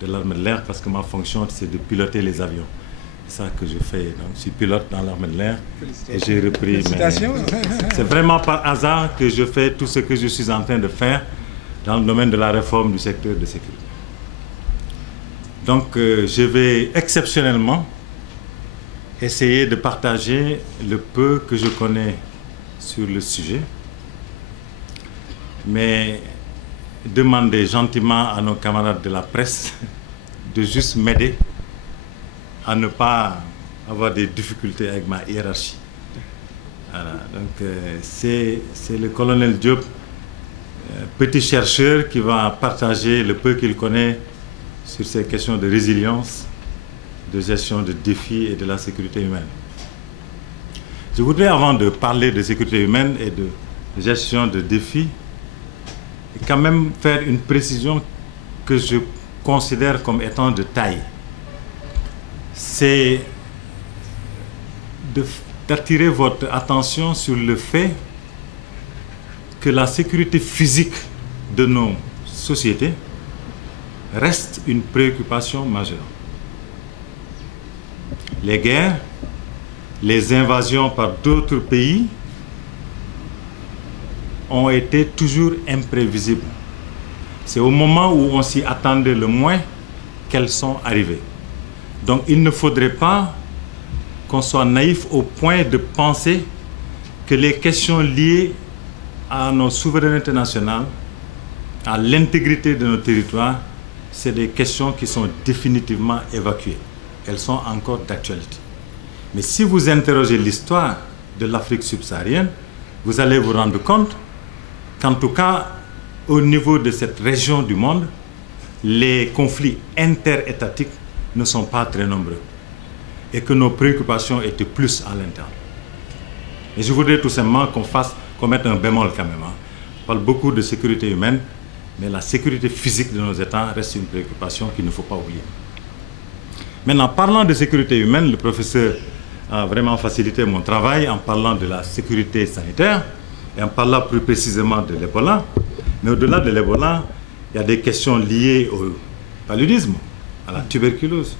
de l'armée de l'air parce que ma fonction, c'est de piloter les avions. C'est ça que je fais. Donc, je suis pilote dans l'armée de l'air et j'ai repris. C'est vraiment par hasard que je fais tout ce que je suis en train de faire dans le domaine de la réforme du secteur de sécurité. Donc, je vais exceptionnellement essayer de partager le peu que je connais sur le sujet, mais demander gentiment à nos camarades de la presse de juste m'aider à ne pas avoir des difficultés avec ma hiérarchie. Voilà, donc c'est le colonel Diop, petit chercheur, qui va partager le peu qu'il connaît sur ces questions de résilience, de gestion de défis et de la sécurité humaine. Je voudrais, avant de parler de sécurité humaine et de gestion de défis, quand même faire une précision que je considère comme étant de taille. C'est d'attirer votre attention sur le fait que la sécurité physique de nos sociétés reste une préoccupation majeure. Les guerres, les invasions par d'autres pays ont été toujours imprévisibles. C'est au moment où on s'y attendait le moins qu'elles sont arrivées. Donc il ne faudrait pas qu'on soit naïf au point de penser que les questions liées à nos souverainetés nationales, à l'intégrité de nos territoires, c'est des questions qui sont définitivement évacuées. Elles sont encore d'actualité. Mais si vous interrogez l'histoire de l'Afrique subsaharienne, vous allez vous rendre compte qu'en tout cas, au niveau de cette région du monde, les conflits interétatiques ne sont pas très nombreux et que nos préoccupations étaient plus à l'interne. Et je voudrais tout simplement qu'on mette un bémol quand même. On parle beaucoup de sécurité humaine, mais la sécurité physique de nos États reste une préoccupation qu'il ne faut pas oublier. Maintenant, parlant de sécurité humaine, le professeur a vraiment facilité mon travail en parlant de la sécurité sanitaire et en parlant plus précisément de l'Ebola. Mais au-delà de l'Ebola, il y a des questions liées au paludisme, à la tuberculose.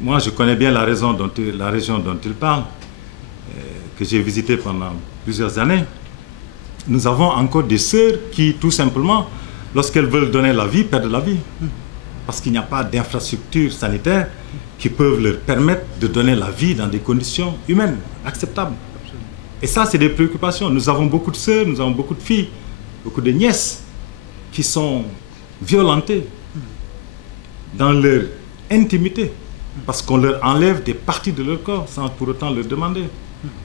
Moi, je connais bien la région dont il parle, que j'ai visité pendant plusieurs années. Nous avons encore des sœurs qui, tout simplement, lorsqu'elles veulent donner la vie, perdent la vie. Parce qu'il n'y a pas d'infrastructures sanitaires qui peuvent leur permettre de donner la vie dans des conditions humaines, acceptables. Et ça, c'est des préoccupations. Nous avons beaucoup de sœurs, nous avons beaucoup de filles, beaucoup de nièces qui sont violentées dans leur intimité parce qu'on leur enlève des parties de leur corps sans pour autant leur demander.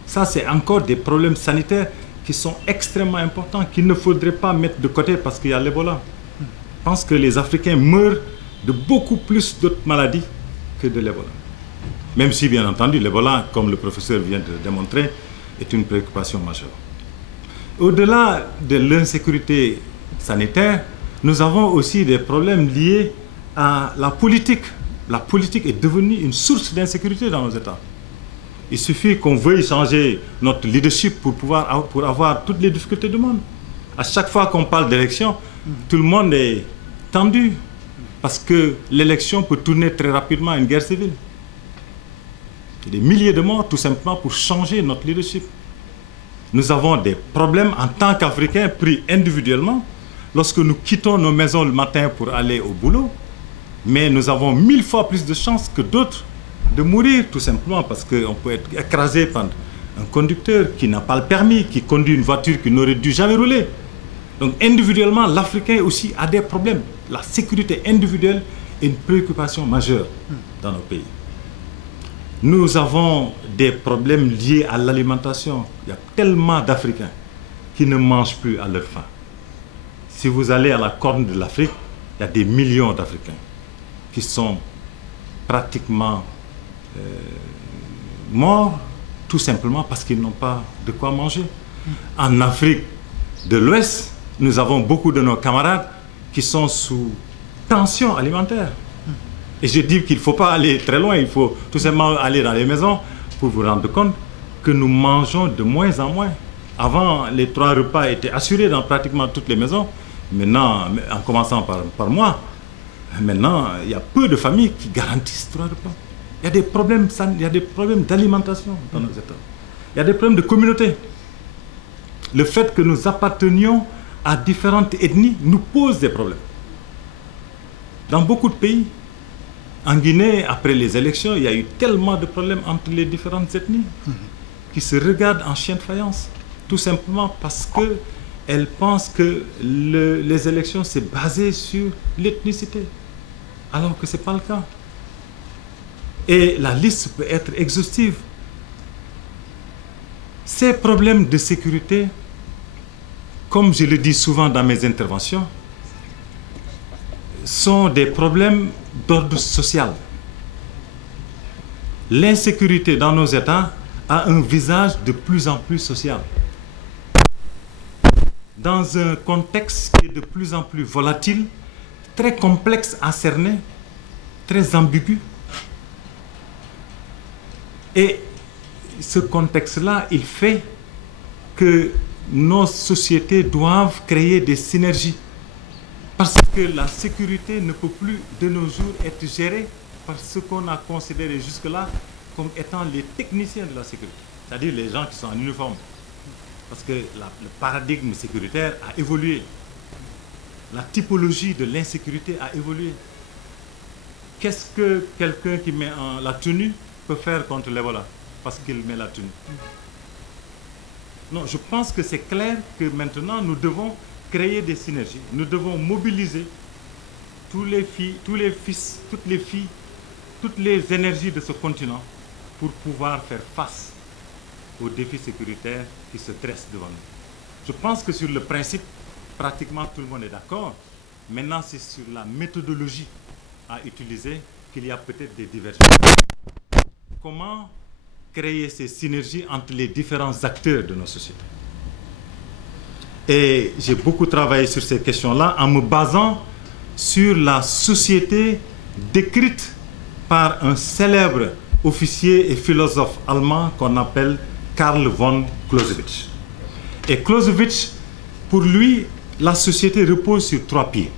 Ça, c'est encore des problèmes sanitaires qui sont extrêmement importants, qu'il ne faudrait pas mettre de côté parce qu'il y a l'Ebola. Je pense que les Africains meurent de beaucoup plus d'autres maladies que de l'Ebola. Même si, bien entendu, l'Ebola, comme le professeur vient de le démontrer, est une préoccupation majeure. Au-delà de l'insécurité sanitaire, nous avons aussi des problèmes liés à la politique. La politique est devenue une source d'insécurité dans nos États. Il suffit qu'on veuille changer notre leadership pour avoir toutes les difficultés du monde. À chaque fois qu'on parle d'élection, tout le monde est tendu parce que l'élection peut tourner très rapidement à une guerre civile. Il y a des milliers de morts tout simplement pour changer notre leadership. Nous avons des problèmes en tant qu'Africains pris individuellement lorsque nous quittons nos maisons le matin pour aller au boulot, mais nous avons 1000 fois plus de chances que d'autres de mourir tout simplement parce qu'on peut être écrasé par un conducteur qui n'a pas le permis, qui conduit une voiture qui n'aurait dû jamais rouler. Donc individuellement, l'Africain aussi a des problèmes. La sécurité individuelle est une préoccupation majeure dans nos pays. Nous avons des problèmes liés à l'alimentation. Il y a tellement d'Africains qui ne mangent plus à leur faim. Si vous allez à la corne de l'Afrique, il y a des millions d'Africains qui sont pratiquement morts tout simplement parce qu'ils n'ont pas de quoi manger. En Afrique de l'Ouest, nous avons beaucoup de nos camarades qui sont sous tension alimentaire. Et je dis qu'il ne faut pas aller très loin, il faut tout simplement aller dans les maisons pour vous rendre compte que nous mangeons de moins en moins. Avant, les 3 repas étaient assurés dans pratiquement toutes les maisons. Maintenant, en commençant par moi, Maintenant, il y a peu de familles qui garantissent 3 repas. Il y a des problèmes, d'alimentation dans nos États. Il y a des problèmes de communauté. Le fait que nous appartenions à différentes ethnies nous pose des problèmes. Dans beaucoup de pays, en Guinée, après les élections, il y a eu tellement de problèmes entre les différentes ethnies qui se regardent en chien de faïence, tout simplement parce qu'elles pensent que les élections, c'est basé sur l'ethnicité, alors que ce n'est pas le cas. Et la liste peut être exhaustive. Ces problèmes de sécurité, comme je le dis souvent dans mes interventions, sont des problèmes d'ordre social. L'insécurité dans nos États a un visage de plus en plus social. Dans un contexte qui est de plus en plus volatile, très complexe à cerner, très ambigu. Et ce contexte-là, il fait que nos sociétés doivent créer des synergies. Parce que la sécurité ne peut plus de nos jours être gérée par ce qu'on a considéré jusque-là comme étant les techniciens de la sécurité, c'est-à-dire les gens qui sont en uniforme. Parce que le paradigme sécuritaire a évolué. La typologie de l'insécurité a évolué. Qu'est-ce que quelqu'un qui met la tenue peut faire contre l'Ebola parce qu'il met la tenue? Non, je pense que c'est clair que maintenant nous devons créer des synergies. Nous devons mobiliser toutes les énergies de ce continent pour pouvoir faire face aux défis sécuritaires qui se dressent devant nous. Je pense que sur le principe, pratiquement tout le monde est d'accord. Maintenant, c'est sur la méthodologie à utiliser qu'il y a peut-être des divergences. Comment créer ces synergies entre les différents acteurs de nos sociétés? Et j'ai beaucoup travaillé sur ces questions-là en me basant sur la société décrite par un célèbre officier et philosophe allemand qu'on appelle Karl von Clausewitz. Et Clausewitz, pour lui, la société repose sur 3 pieds.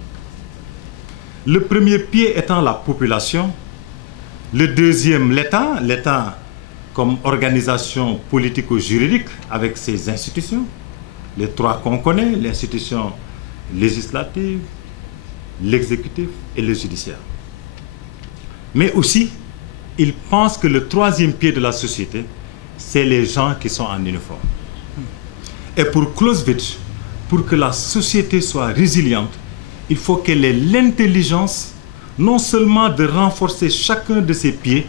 Le premier pied étant la population, le deuxième l'État, l'État comme organisation politico-juridique avec ses institutions, les 3 qu'on connaît, l'institution législative, l'exécutif et le judiciaire. Mais aussi, il pense que le 3e pied de la société, c'est les gens qui sont en uniforme. Et pour Clausewitz, pour que la société soit résiliente, il faut qu'elle ait l'intelligence non seulement de renforcer chacun de ses pieds,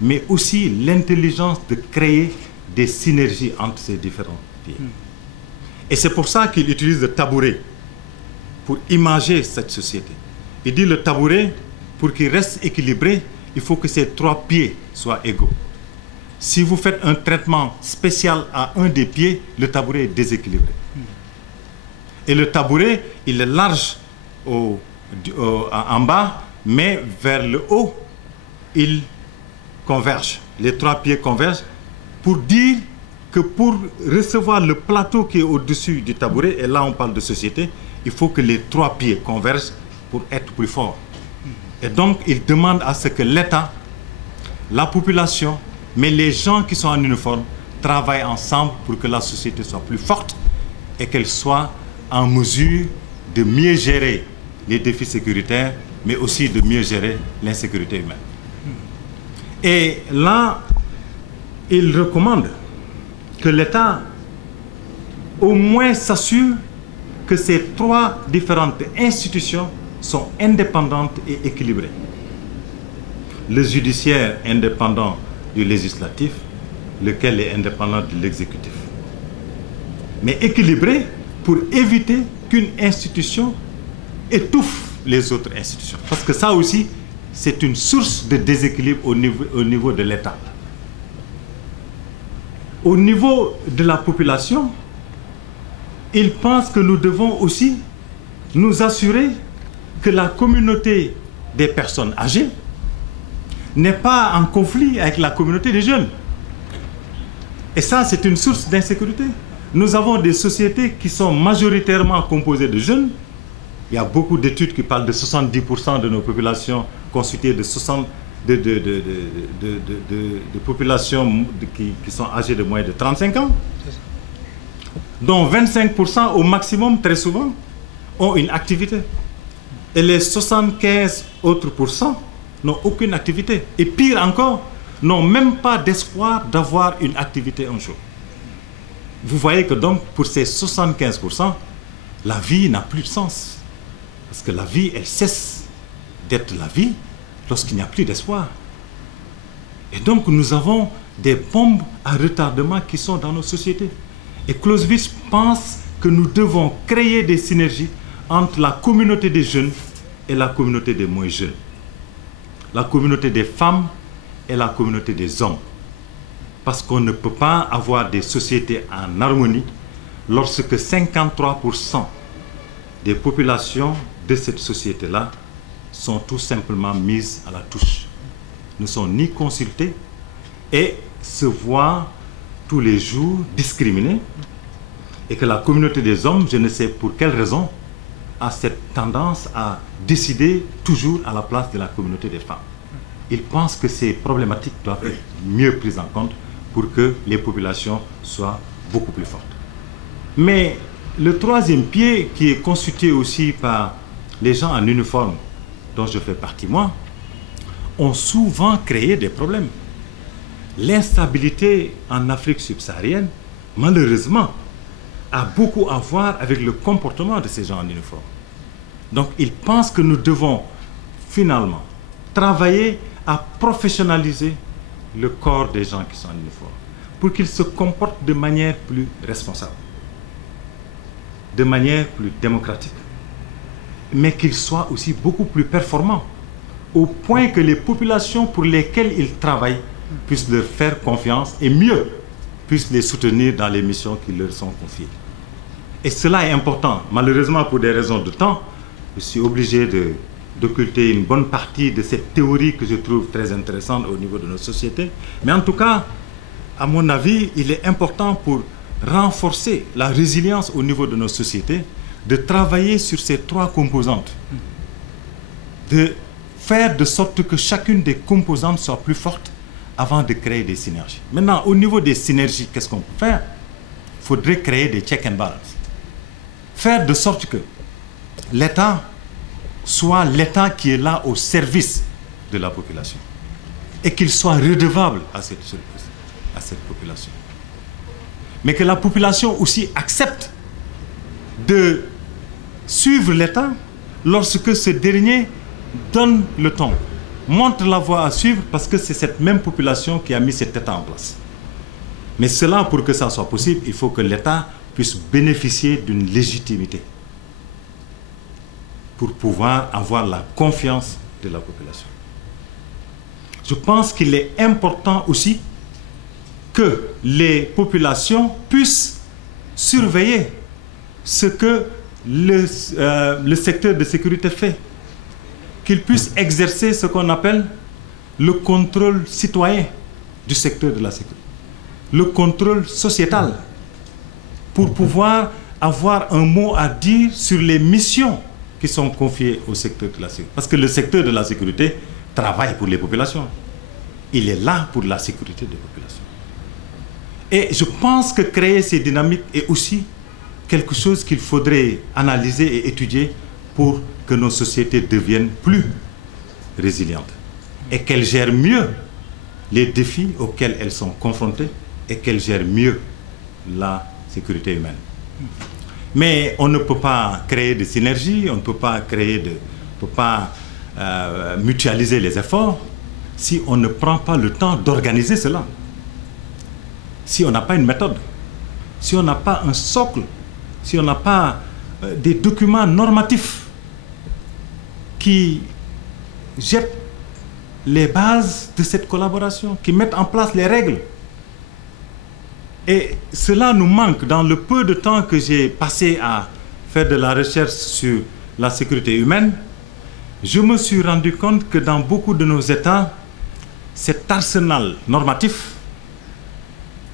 mais aussi l'intelligence de créer des synergies entre ces différents pieds. Et c'est pour ça qu'il utilise le tabouret pour imager cette société. Il dit le tabouret, pour qu'il reste équilibré, il faut que ces 3 pieds soient égaux. Si vous faites un traitement spécial à un des pieds, le tabouret est déséquilibré. Et le tabouret, il est large en bas, mais vers le haut, il converge. Les 3 pieds convergent pour dire que pour recevoir le plateau qui est au-dessus du tabouret, et là on parle de société, il faut que les 3 pieds convergent pour être plus forts. Et donc il demande à ce que l'État, la population, mais les gens qui sont en uniforme travaillent ensemble pour que la société soit plus forte et qu'elle soit en mesure de mieux gérer les défis sécuritaires, mais aussi de mieux gérer l'insécurité humaine. Et là, il recommande que l'État au moins s'assure que ces 3 différentes institutions sont indépendantes et équilibrées. Le judiciaire indépendant du législatif, lequel est indépendant de l'exécutif. Mais équilibré pour éviter qu'une institution étouffe les autres institutions. Parce que ça aussi, c'est une source de déséquilibre au niveau de l'État. Au niveau de la population, il pense que nous devons aussi nous assurer que la communauté des personnes âgées n'est pas en conflit avec la communauté des jeunes. Et ça, c'est une source d'insécurité. Nous avons des sociétés qui sont majoritairement composées de jeunes Il y a beaucoup d'études qui parlent de 70% de nos populations constituées de populations qui sont âgées de moins de 35 ans, dont 25% au maximum, très souvent, ont une activité. Et les 75 autres pourcents n'ont aucune activité. Et pire encore, n'ont même pas d'espoir d'avoir une activité un jour. Vous voyez que donc, pour ces 75%, la vie n'a plus de sens. Parce que la vie, elle cesse d'être la vie lorsqu'il n'y a plus d'espoir. Et donc, nous avons des bombes à retardement qui sont dans nos sociétés. Et Clausewitz pense que nous devons créer des synergies entre la communauté des jeunes et la communauté des moins jeunes. La communauté des femmes et la communauté des hommes. Parce qu'on ne peut pas avoir des sociétés en harmonie lorsque 53% des populations de cette société-là sont tout simplement mises à la touche. Ne sont ni consultées et se voient tous les jours discriminées. Et que la communauté des hommes, je ne sais pour quelle raison, a cette tendance à décider toujours à la place de la communauté des femmes. Ils pensent que ces problématiques doivent être mieux prises en compte pour que les populations soient beaucoup plus fortes. Mais le troisième pied, qui est constitué aussi par les gens en uniforme, dont je fais partie moi, ont souvent créé des problèmes. L'instabilité en Afrique subsaharienne, malheureusement, a beaucoup à voir avec le comportement de ces gens en uniforme. Donc, ils pensent que nous devons finalement travailler à professionnaliser le corps des gens qui sont en uniforme pour qu'ils se comportent de manière plus responsable, de manière plus démocratique, mais qu'ils soient aussi beaucoup plus performants, au point que les populations pour lesquelles ils travaillent puissent leur faire confiance et mieux, puissent les soutenir dans les missions qui leur sont confiées. Et cela est important. Malheureusement, pour des raisons de temps, je suis obligé d'occulter une bonne partie de cette théorie que je trouve très intéressante au niveau de nos sociétés. Mais en tout cas, à mon avis, il est important pour renforcer la résilience au niveau de nos sociétés, de travailler sur ces trois composantes, de faire de sorte que chacune des composantes soit plus forte avant de créer des synergies. Maintenant, au niveau des synergies, qu'est-ce qu'on peut faire? Il faudrait créer des check and balance. Faire de sorte que l'État soit l'État qui est là au service de la population et qu'il soit redevable à cette population. Mais que la population aussi accepte de suivre l'État lorsque ce dernier donne le ton, montre la voie à suivre, parce que c'est cette même population qui a mis cet État en place. Mais cela, pour que ça soit possible, il faut que l'État puisse bénéficier d'une légitimité pour pouvoir avoir la confiance de la population. Je pense qu'il est important aussi que les populations puissent surveiller ce que le secteur de sécurité fait, qu'ils puissent exercer ce qu'on appelle le contrôle citoyen du secteur de la sécurité, le contrôle sociétal, pour pouvoir avoir un mot à dire sur les missions qui sont confiées au secteur de la sécurité. Parce que le secteur de la sécurité travaille pour les populations. Il est là pour la sécurité des populations. Et je pense que créer ces dynamiques est aussi quelque chose qu'il faudrait analyser et étudier pour que nos sociétés deviennent plus résilientes et qu'elles gèrent mieux les défis auxquels elles sont confrontées et qu'elles gèrent mieux la sécurité humaine. Mais on ne peut pas créer de synergie, on ne peut pas mutualiser les efforts si on ne prend pas le temps d'organiser cela. Si on n'a pas une méthode, si on n'a pas un socle, si on n'a pas des documents normatifs qui jettent les bases de cette collaboration, qui mettent en place les règles. Et cela nous manque dans le peu de temps que j'ai passé à faire de la recherche sur la sécurité humaine. Je me suis rendu compte que dans beaucoup de nos États, cet arsenal normatif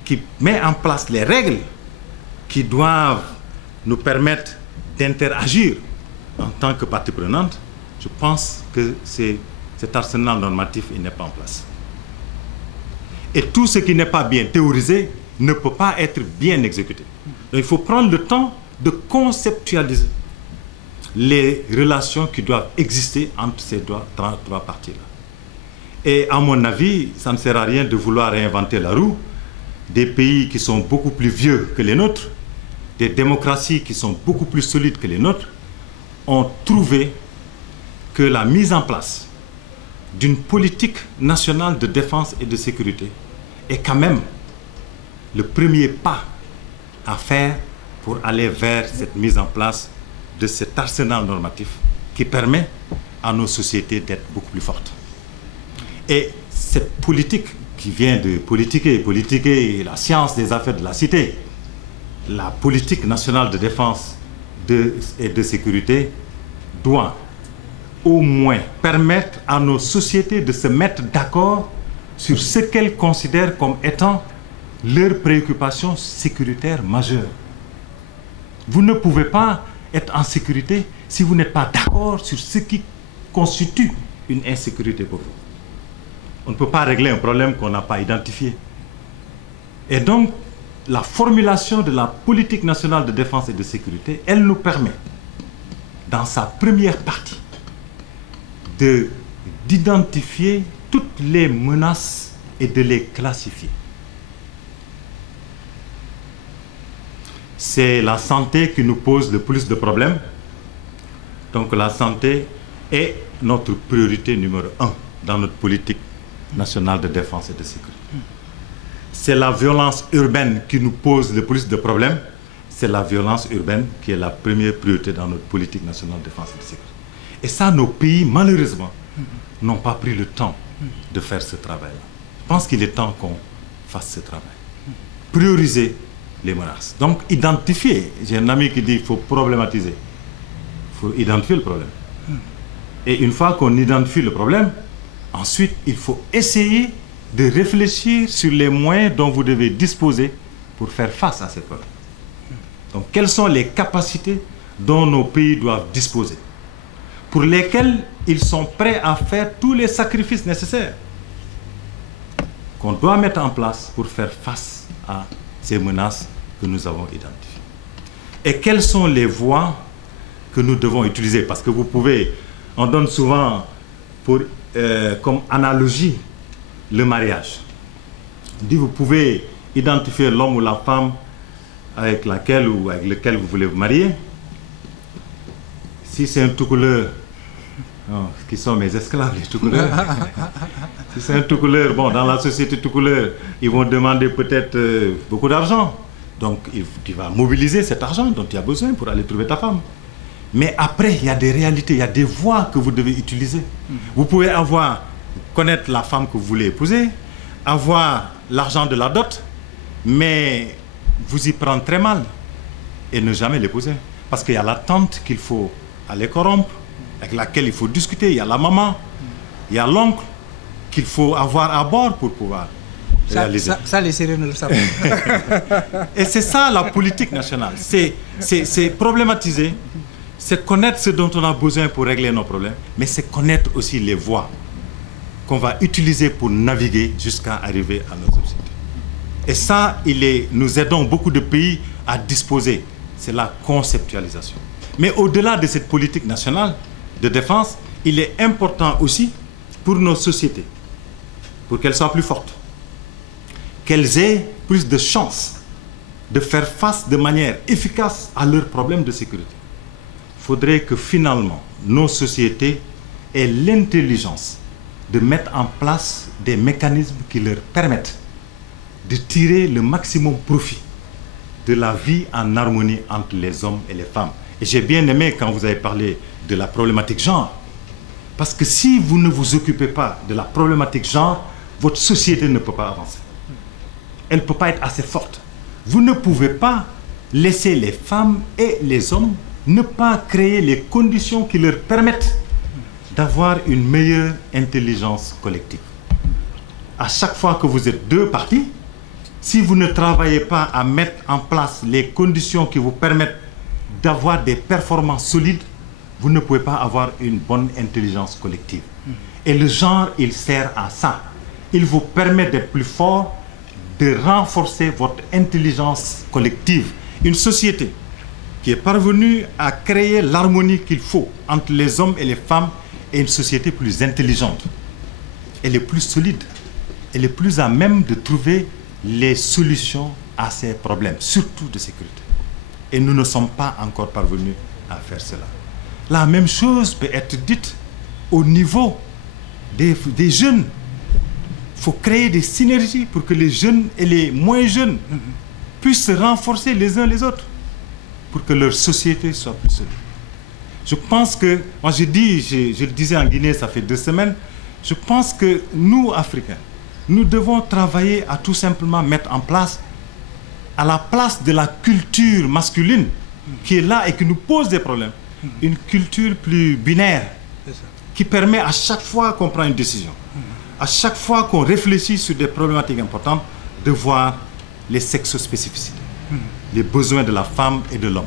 qui met en place les règles qui doivent nous permettre d'interagir en tant que partie prenante, je pense que cet arsenal normatif n'est pas en place. Et tout ce qui n'est pas bien théorisé ne peut pas être bien exécuté. Donc, il faut prendre le temps de conceptualiser les relations qui doivent exister entre ces trois parties-là. Et à mon avis, ça ne sert à rien de vouloir réinventer la roue. Des pays qui sont beaucoup plus vieux que les nôtres, des démocraties qui sont beaucoup plus solides que les nôtres, ont trouvé que la mise en place d'une politique nationale de défense et de sécurité est quand même le premier pas à faire pour aller vers cette mise en place de cet arsenal normatif qui permet à nos sociétés d'être beaucoup plus fortes. Et cette politique qui vient de politiquer la science des affaires de la cité, la politique nationale de défense et de sécurité doit au moins permettre à nos sociétés de se mettre d'accord sur ce qu'elles considèrent comme étant leurs préoccupations sécuritaires majeures. Vous ne pouvez pas être en sécurité si vous n'êtes pas d'accord sur ce qui constitue une insécurité pour vous. On ne peut pas régler un problème qu'on n'a pas identifié. Et donc, la formulation de la politique nationale de défense et de sécurité, elle nous permet, dans sa première partie, d'identifier toutes les menaces et de les classifier. C'est la santé qui nous pose le plus de problèmes. Donc la santé est notre priorité numéro 1 dans notre politique nationale de défense et de sécurité. C'est la violence urbaine qui nous pose le plus de problèmes. C'est la violence urbaine qui est la première priorité dans notre politique nationale de défense et de sécurité. Et ça, nos pays, malheureusement, n'ont pas pris le temps de faire ce travail-là. Je pense qu'il est temps qu'on fasse ce travail. Prioriser les menaces. Donc, identifier. J'ai un ami qui dit qu'il faut problématiser. Il faut identifier le problème. Et une fois qu'on identifie le problème, ensuite, il faut essayer de réfléchir sur les moyens dont vous devez disposer pour faire face à ces problèmes. Donc, quelles sont les capacités dont nos pays doivent disposer, pour lesquelles ils sont prêts à faire tous les sacrifices nécessaires qu'on doit mettre en place pour faire face à ces menaces que nous avons identifiées. Et quelles sont les voies que nous devons utiliser? Parce que vous pouvez, on donne souvent comme analogie le mariage. On dit vous pouvez identifier l'homme ou la femme avec laquelle ou avec lequel vous voulez vous marier. Si c'est un toucouleur, qui sont mes esclaves, les toucouleurs. Si c'est un toucouleur, bon, dans la société toucouleur, ils vont demander peut-être beaucoup d'argent. Donc, tu vas mobiliser cet argent dont tu as besoin pour aller trouver ta femme. Mais après, il y a des réalités, il y a des voies que vous devez utiliser. Vous pouvez connaître la femme que vous voulez épouser, avoir l'argent de la dot, mais vous y prendre très mal et ne jamais l'épouser. Parce qu'il y a la tante qu'il faut aller corrompre, avec laquelle il faut discuter, il y a la maman, il y a l'oncle qu'il faut avoir à bord pour pouvoir réaliser. Ça, les Syriens ne le savent pas. Et c'est ça la politique nationale, c'est problématiser, c'est connaître ce dont on a besoin pour régler nos problèmes, mais c'est connaître aussi les voies qu'on va utiliser pour naviguer jusqu'à arriver à nos objectifs. Et ça, nous aidons beaucoup de pays à disposer, c'est la conceptualisation. Mais au-delà de cette politique nationale de défense, il est important aussi pour nos sociétés, pour qu'elles soient plus fortes, qu'elles aient plus de chances de faire face de manière efficace à leurs problèmes de sécurité. Il faudrait que finalement nos sociétés aient l'intelligence de mettre en place des mécanismes qui leur permettent de tirer le maximum profit de la vie en harmonie entre les hommes et les femmes. Et j'ai bien aimé quand vous avez parlé de la problématique genre. Parce que si vous ne vous occupez pas de la problématique genre, votre société ne peut pas avancer. Elle ne peut pas être assez forte. Vous ne pouvez pas laisser les femmes et les hommes ne pas créer les conditions qui leur permettent d'avoir une meilleure intelligence collective. À chaque fois que vous êtes deux parties, si vous ne travaillez pas à mettre en place les conditions qui vous permettent d'avoir des performances solides, vous ne pouvez pas avoir une bonne intelligence collective. Et le genre, il sert à ça. Il vous permet d'être plus fort, de renforcer votre intelligence collective. Une société qui est parvenue à créer l'harmonie qu'il faut entre les hommes et les femmes est une société plus intelligente. Elle est plus solide. Elle est plus à même de trouver les solutions à ces problèmes, surtout de sécurité. Et nous ne sommes pas encore parvenus à faire cela. La même chose peut être dite au niveau des jeunes. Il faut créer des synergies pour que les jeunes et les moins jeunes puissent se renforcer les uns les autres pour que leur société soit plus solide. Je pense que, moi je le disais en Guinée, ça fait 2 semaines, je pense que nous, Africains, nous devons travailler à tout simplement mettre en place, à la place de la culture masculine qui est là et qui nous pose des problèmes, une culture plus binaire qui permet à chaque fois qu'on prend une décision, à chaque fois qu'on réfléchit sur des problématiques importantes, de voir les sexospécificités, les besoins de la femme et de l'homme.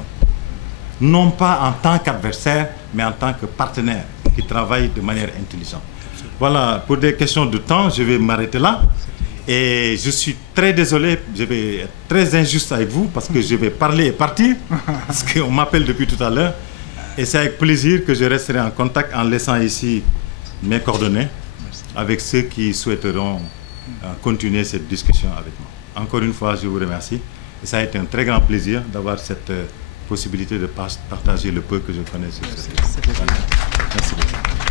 Non pas en tant qu'adversaire, mais en tant que partenaire qui travaille de manière intelligente. Voilà, pour des questions de temps, je vais m'arrêter là. Et je suis très désolé, je vais être très injuste avec vous parce que je vais parler et partir, parce qu'on m'appelle depuis tout à l'heure. Et c'est avec plaisir que je resterai en contact en laissant ici mes coordonnées avec ceux qui souhaiteront continuer cette discussion avec moi. Encore une fois, je vous remercie. Et ça a été un très grand plaisir d'avoir cette possibilité de partager le peu que je connais sur ce sujet. Merci beaucoup.